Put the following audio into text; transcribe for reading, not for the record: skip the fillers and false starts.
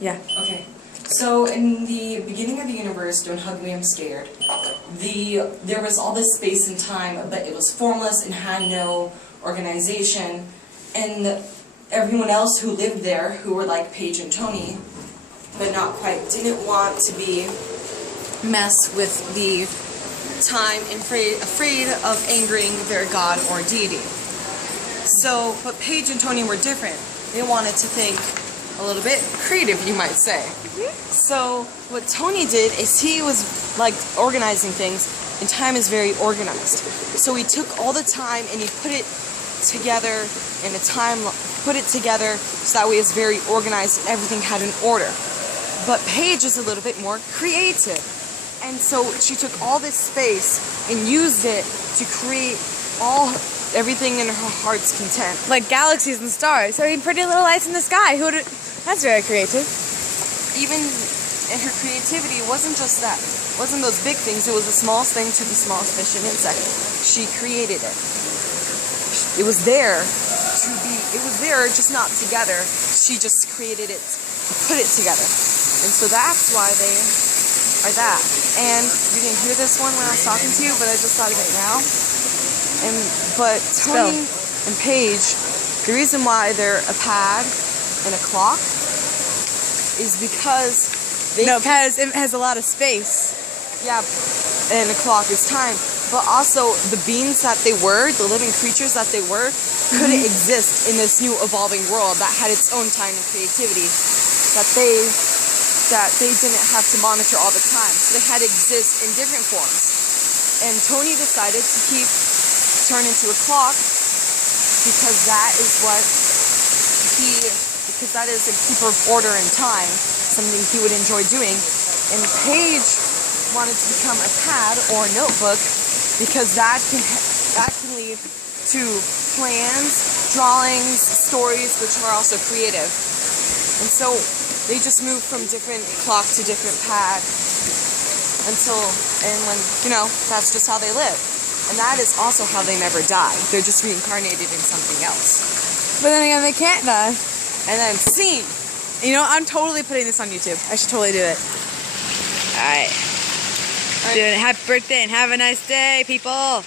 Yeah. Okay. So in the beginning of the universe, Don't Hug Me, I'm Scared, there was all this space and time, but it was formless and had no organization, and everyone else who lived there, who were like Paige and Tony, but not quite, didn't want to be mess with the time and afraid of angering their god or deity. So, but Paige and Tony were different. They wanted to think a little bit creative, you might say. So what Tony did is he was like organizing things, and time is very organized. So he took all the time and he put it together in a time, put it together so that way it's very organized and everything had an order. But Paige is a little bit more creative. And so she took all this space and used it to create everything in her heart's content. Like galaxies and stars. I mean, pretty little lights in the sky. That's very creative. Even in her creativity, it wasn't just that. It wasn't those big things. It was the smallest thing to the smallest fish and insect. She created it. It was there just not together. She just created it, put it together. And so that's why they are that. And you didn't hear this one when I was talking to you, but I just thought of it now. But Tony and Paige, the reason why they're a pad and a clock is because because it has a lot of space. Yeah, and a clock is time. But also the beings that they were, the living creatures that they were, couldn't exist in this new evolving world that had its own time and creativity that they didn't have to monitor all the time. So they had to exist in different forms. And Tony decided to turn into a clock because that is a keeper of order and time, something he would enjoy doing. And Paige wanted to become a pad or a notebook because that can lead to plans, drawings, stories, which are also creative. And so they just moved from different clock to different pad that's just how they live. And that is also how they never die. They're just reincarnated in something else. But then again, they can't die. And then scene. You know, I'm totally putting this on YouTube. I should totally do it. Alright. Happy birthday and have a nice day, people.